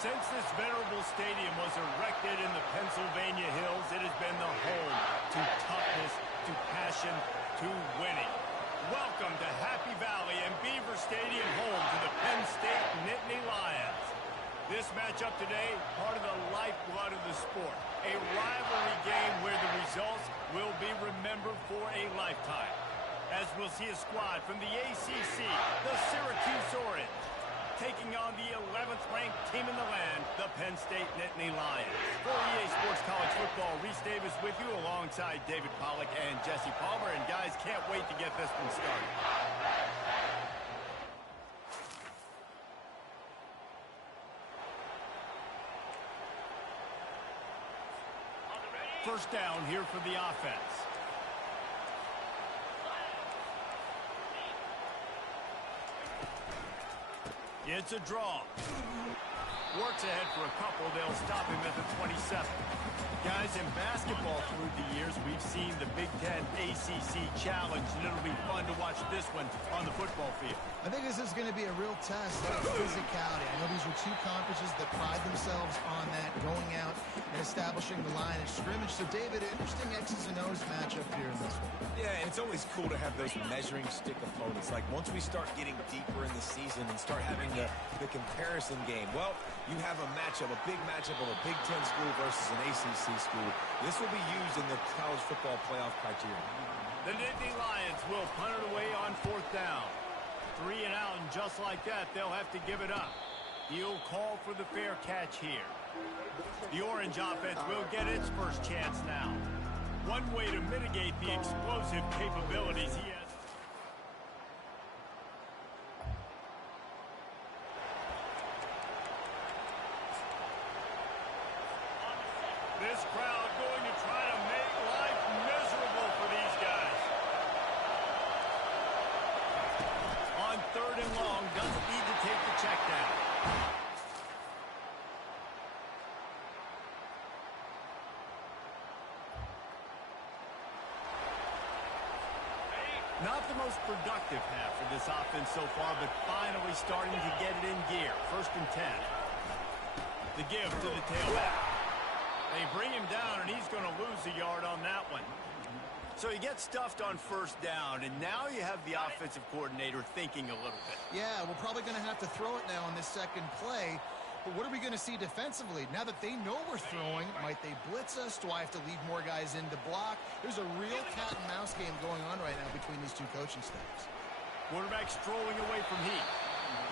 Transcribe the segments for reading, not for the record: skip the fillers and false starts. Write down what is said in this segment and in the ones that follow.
Since this venerable stadium was erected in the Pennsylvania Hills, it has been the home to toughness, to passion, to winning. Welcome to Happy Valley and Beaver Stadium, home to the Penn State Nittany Lions. This matchup today, part of the lifeblood of the sport. A rivalry game where the results will be remembered for a lifetime. As we'll see a squad from the ACC, the Syracuse Orange, taking on the 11th ranked team in the land, the Penn State Nittany Lions. For EA Sports College Football, Reese Davis with you alongside David Pollack and Jesse Palmer. And guys, can't wait to get this one started. First down here for the offense. It's a draw. Works ahead for a couple. They'll stop him at the 27. Guys, in basketball through the years, we've seen the Big Ten ACC Challenge, and it'll be fun to watch this one on the football field. I think this is going to be a real test of physicality. I know these are two conferences that pride themselves on that, going out and establishing the line of scrimmage. So, David, interesting X's and O's matchup here in this one. Yeah, and it's always cool to have those measuring stick opponents. Like, once we start getting deeper in the season and start having the comparison game, well, you have a matchup, a big matchup of a Big Ten school versus an ACC school. This will be used in the college football playoff criteria. The Nittany Lions will punt it away on fourth down. 3 and out, and just like that, they'll have to give it up. He'll call for the fair catch here. The Orange offense will get its first chance now. One way to mitigate the explosive capabilities he has. This crowd going to try to make life miserable for these guys. On third and long, doesn't need to take the check down. Not the most productive half for this offense so far, but finally starting to get it in gear. First and 10. The give to the tailback. They bring him down, and he's going to lose a yard on that one. So he gets stuffed on first down, and now you have the offensive coordinator thinking a little bit. Yeah, we're probably going to have to throw it now on this second play. But what are we going to see defensively? Now that they know we're throwing, might they blitz us? Do I have to leave more guys in to block? There's a real cat and mouse game going on right now between these two coaching staffs. Quarterback strolling away from heat.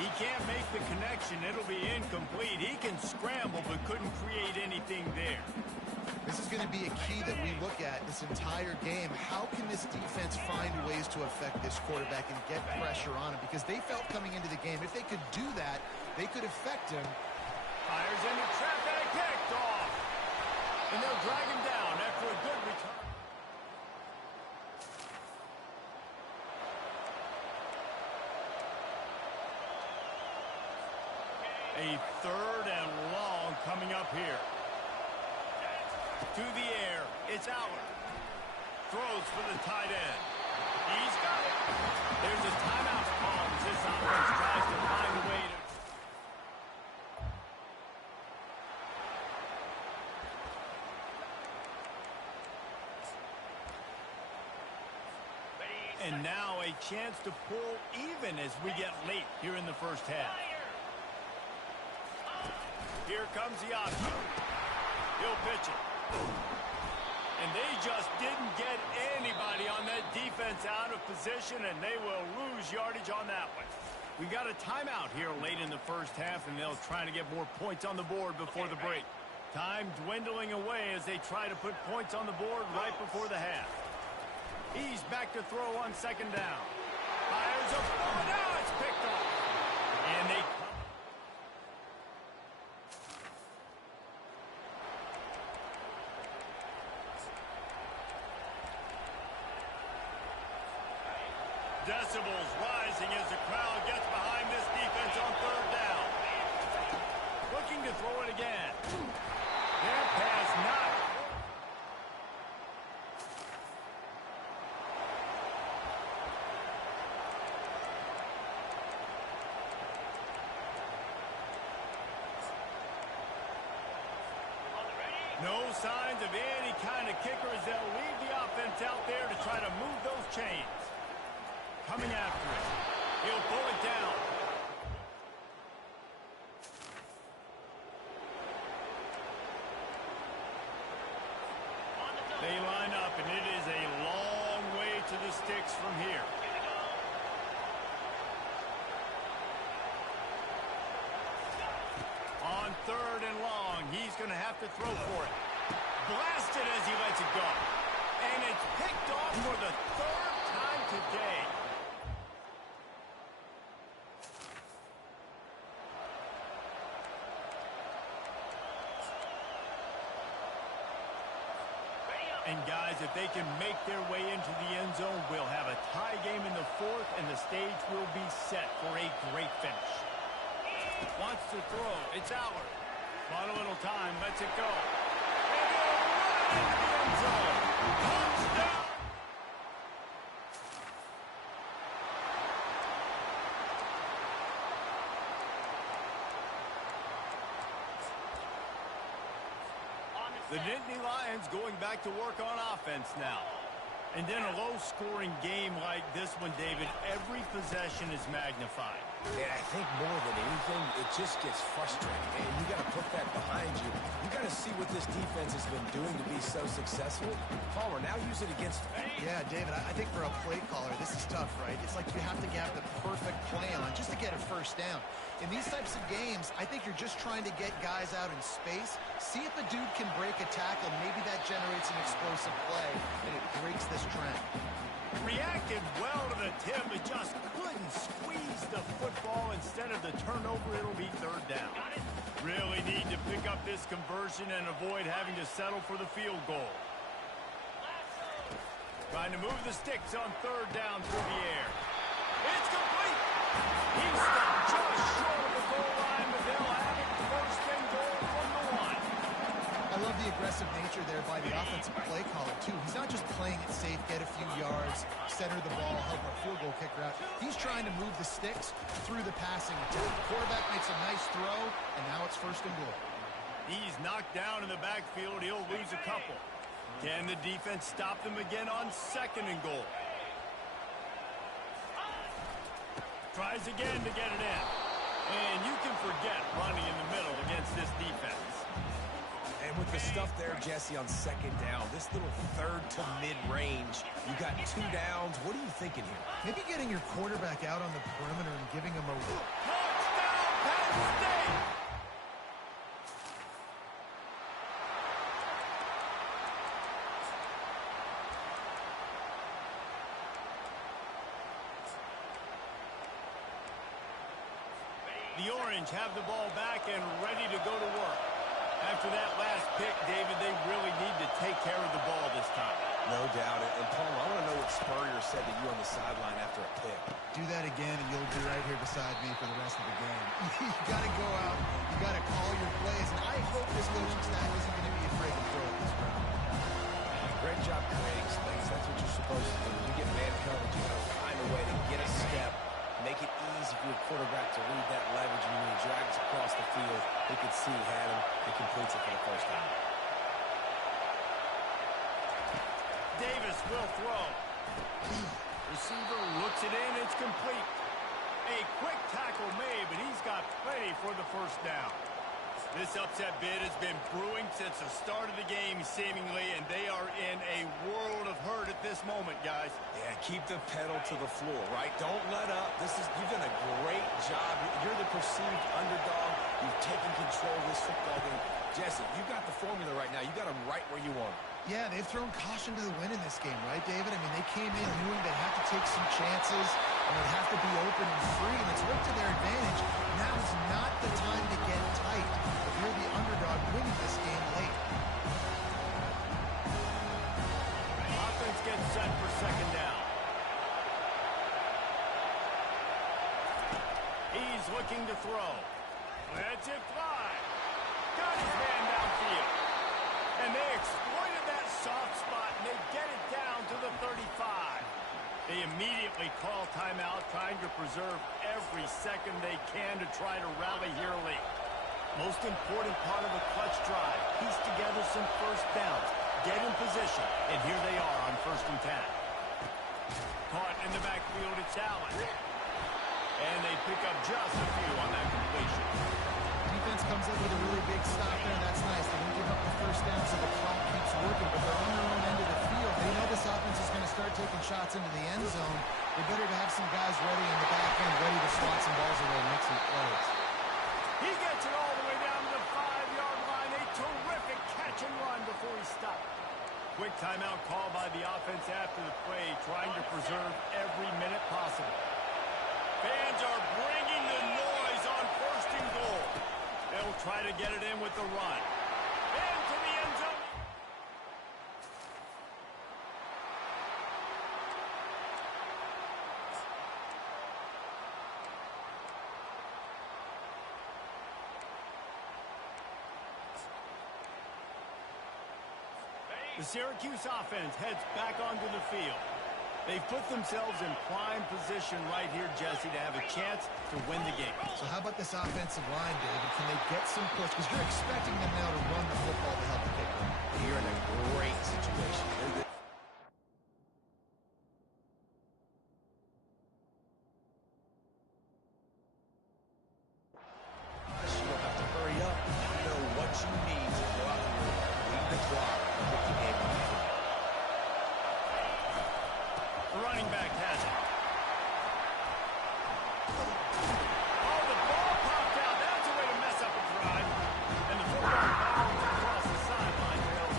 He can't make the connection. It'll be incomplete. He can scramble, but couldn't create anything there. This is going to be a key that we look at this entire game. How can this defense find ways to affect this quarterback and get pressure on him? Because they felt coming into the game, if they could do that, they could affect him. Fires in the trap and a kicked off. And they'll drag him down after a good return. A third and long coming up here. To the air, it's Aller. Throws for the tight end. He's got it. There's a timeout call as this offense tries to find a way to... And now a chance to pull even as we get late here in the first half. Here comes the option. He'll pitch it. And they just didn't get anybody on that defense out of position, and they will lose yardage on that one. We've got a timeout here late in the first half, and they'll try to get more points on the board before the break. Time dwindling away as they try to put points on the board right before the half. He's back to throw on second down. Fires a ball. Now it's picked off. And they... Decibels rising as the crowd gets behind this defense on third down. Looking to throw it again. Their pass not. No signs of any kind of kicker as they'll leave the offense out there to try to move those chains. Coming after it. He'll pull it down. They line up, and it is a long way to the sticks from here. On 3rd and long, he's going to have to throw for it. Blasted as he lets it go. And it's picked off for the 3rd time today. And guys, if they can make their way into the end zone, we'll have a tie game in the 4th, and the stage will be set for a great finish. Wants to throw. It's Allard. Not a little time. Lets it go. And he'll run into the end zone. Touchdown! The Nittany Lions going back to work on offense now. And in a low-scoring game like this one, David, every possession is magnified. And I think more than anything, it just gets frustrating. And you got to put that behind you. You got to see what this defense has been doing to be so successful. Palmer, now use it against them. Yeah, David, I think for a play caller, this is tough, right? It's like you have to have the perfect play on just to get a first down. In these types of games, I think you're just trying to get guys out in space, see if a dude can break a tackle. Maybe that generates an explosive play, and it breaks this trend. Reacted well to the tip, but just couldn't squeeze the football. Instead of the turnover, it'll be 3rd down. Really need to pick up this conversion and avoid having to settle for the field goal. Trying to move the sticks on 3rd down through the air. It's complete. He stopped just short of the goal line, but they'll have it 1st and goal from the 1. I love the aggressive nature there by the offensive play caller, too. He's not just playing it safe, get a few yards, center the ball, help our field goal kicker out. He's trying to move the sticks through the passing attack. The quarterback makes a nice throw, and now it's 1st and goal. He's knocked down in the backfield. He'll lose a couple. Can the defense stop them again on 2nd and goal? Tries again to get it in. And you can forget running in the middle against this defense. And with the stuff there, Jesse, on 2nd down, this little 3rd to mid-range, you got 2 downs. What are you thinking here? Maybe getting your quarterback out on the perimeter and giving him a... Touchdown, Penn State! The Orange have the ball back and ready to go to work. After that last pick, David, they really need to take care of the ball this time. No doubt. And Paul, I want to know what Spurrier said to you on the sideline after a pick. Do that again, and you'll be right here beside me for the rest of the game. You got to go out. You got to call your plays. And I hope this coaching staff isn't going to be afraid to throw it this round. Great job creating space. That's what you're supposed to do. When you get man coverage, you got to find a way to get a step, make it easy for your quarterback to read that leverage. And when he drags across the field, he could see he had him. He completes it for the 1st time. Davis will throw. Receiver looks it in. It's complete. A quick tackle made, but he's got plenty for the 1st down. This upset bid has been brewing since the start of the game, seemingly, and they are in a world of hurt at this moment, guys. Yeah, keep the pedal to the floor, right? Don't let up. You've done a great job. You're the perceived underdog. You've taken control of this football game. Jesse, you've got the formula right now. You got them right where you want them. Yeah, they've thrown caution to the wind in this game, right, David? I mean, they came in knowing they'd have to take some chances, and they'd have to be open and free, and it's worked to their advantage. Now is not the time to get tight if you're the underdog winning this game late. Offense gets set for 2nd down. He's looking to throw. Lets it fly. Got his man downfield. And they exploited that soft spot, and they get it down to the 35. They immediately call timeout, trying to preserve every second they can to try to rally here late. Most important part of a clutch drive. Piece together some first downs. Get in position. And here they are on 1st and 10. Caught in the backfield, it's Allen. And they pick up just a few on that completion. Defense comes up with a really big stop there. That's nice. They don't give up the first down, so the clock keeps working. But they're on their own end of the field. They know this offense is going to start taking shots into the end zone. They're better to have some guys ready in the back end, ready to swat some balls away and make some plays. He gets it all the way down to the 5-yard line. A terrific catch and run before he stopped. Quick timeout call by the offense after the play, trying to preserve every minute possible. Fans are bringing the noise on 1st and goal. They'll try to get it in with the run. Into the end zone. The Syracuse offense heads back onto the field. They've put themselves in prime position right here, Jesse, to have a chance to win the game. So how about this offensive line, David? Can they get some push? Because you're expecting them now to run the football to help the kicker. You're in a great situation. You don't have to hurry up. You know what you need to go out here, lead the clock, and put the game on the field. The running back has it. Oh, the ball popped out. That's a way to mess up a drive. And the football bounds across the sideline. Well,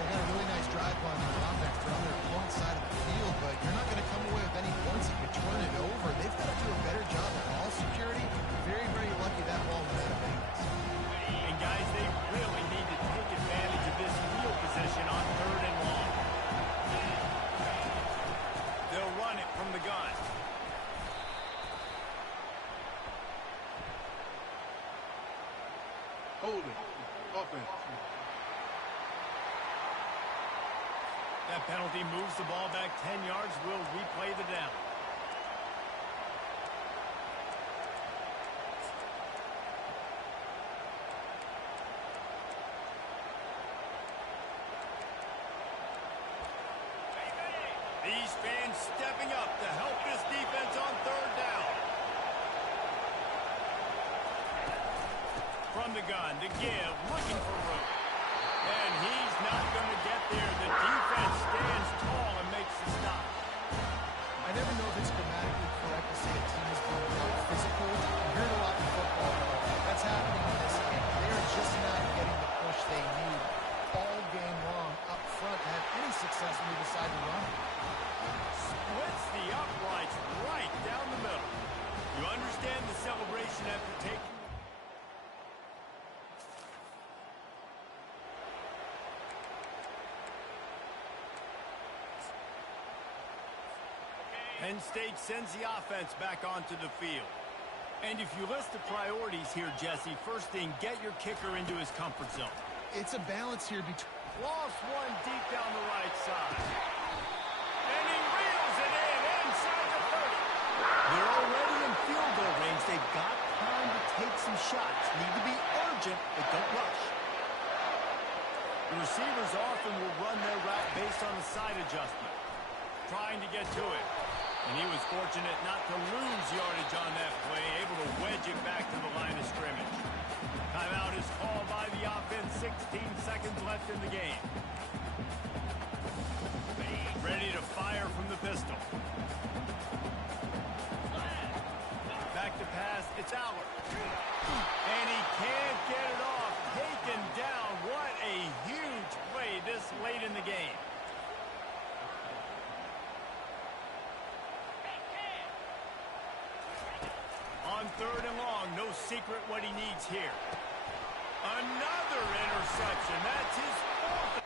they got a really nice drive on the offense. They're on their opponent's side of the field, but you're not going to come away with any points that could turn it over. They've got to do a better job of ball security. Very, very lucky that ball went out of bounds. And guys, they really need to take advantage of this field position on 3rd and long. They'll run it from the gun. Holding. Offense. That penalty moves the ball back 10 yards. We'll replay the down. These fans stepping up to help this defense on 3rd down. From the gun to give, looking for room. And he's not going to get there. The defense stands tall and makes the stop. I never know if it's grammatically correct to say a team is being more physical. You hear it a lot in football. That's happening in this game. They're just not getting the push they need all game long up front to have any success when they decide to run. Splits the uprights right down the middle. You understand the celebration after taking. Penn State sends the offense back onto the field. And if you list the priorities here, Jesse, first thing, get your kicker into his comfort zone. It's a balance here between. Lost one deep down the right side. And he reels it in inside the 30. They're already in field goal range. They've got time to take some shots. Need to be urgent, but don't rush. The receivers often will run their route based on a side adjustment. Trying to get to it. And he was fortunate not to lose yardage on that play, able to wedge it back to the line of scrimmage. Timeout is called by the offense, 16 seconds left in the game. Ready to fire from the pistol. Back to pass, it's Aller. And he can't get it off, taken down. What a huge play this late in the game. On 3rd and long, no secret what he needs here. Another interception. That's his 4th.